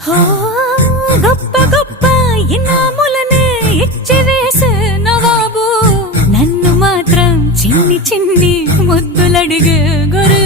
హో గొప్ప గొప్ప ఇనాములనే ఇచ్చి వేసే నవాబు నన్ను మాత్రం చిన్ని చిన్ని ముద్దులడిగే గురు